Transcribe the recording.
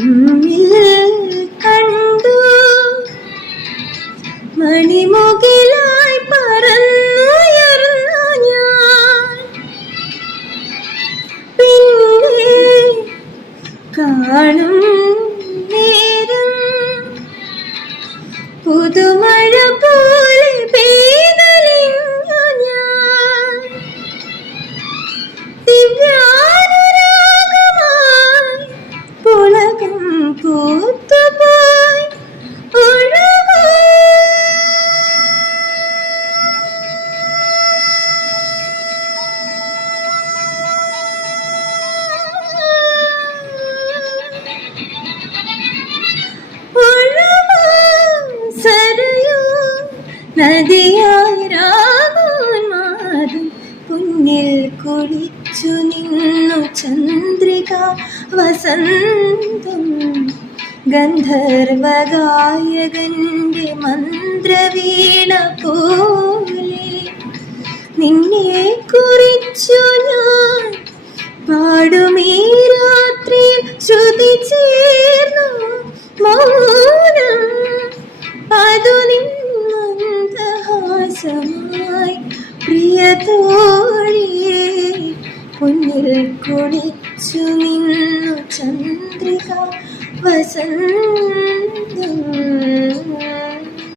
നമ്മിൽ കണ്ടു മണിമുകിലായി പറന്നുയർന്നു ഞാൻ. പിന്നെ കാണും നേരം പുതുമഴ പോലെ പെയ്തലിഞ്ഞു ഞാൻ. ദിവ്യാനുരാഗമായി പുളകം പൂത്തുപോയി ഒഴുകൂ. നദിയായി രാഗോന്മാദം പൊന്നിൽ കുളിച്ചു നിന്നു ചന്ദ്രിക വസന്തം. ഗന്ധർവഗായകന്റെ മന്ത്രവീണ പോലെ നിന്നെ കുറിച്ചു ഞാൻ പാടുമീ രാത്രി. ശ്രുതി ചേർന്നു മൗനം അതു നിന്നന്തഹാസമായി. പ്രിയതോഴിയെ പൊന്നിൽ കുളിച്ചു നിന്നു ചന്ദ്രിക വസന്തം.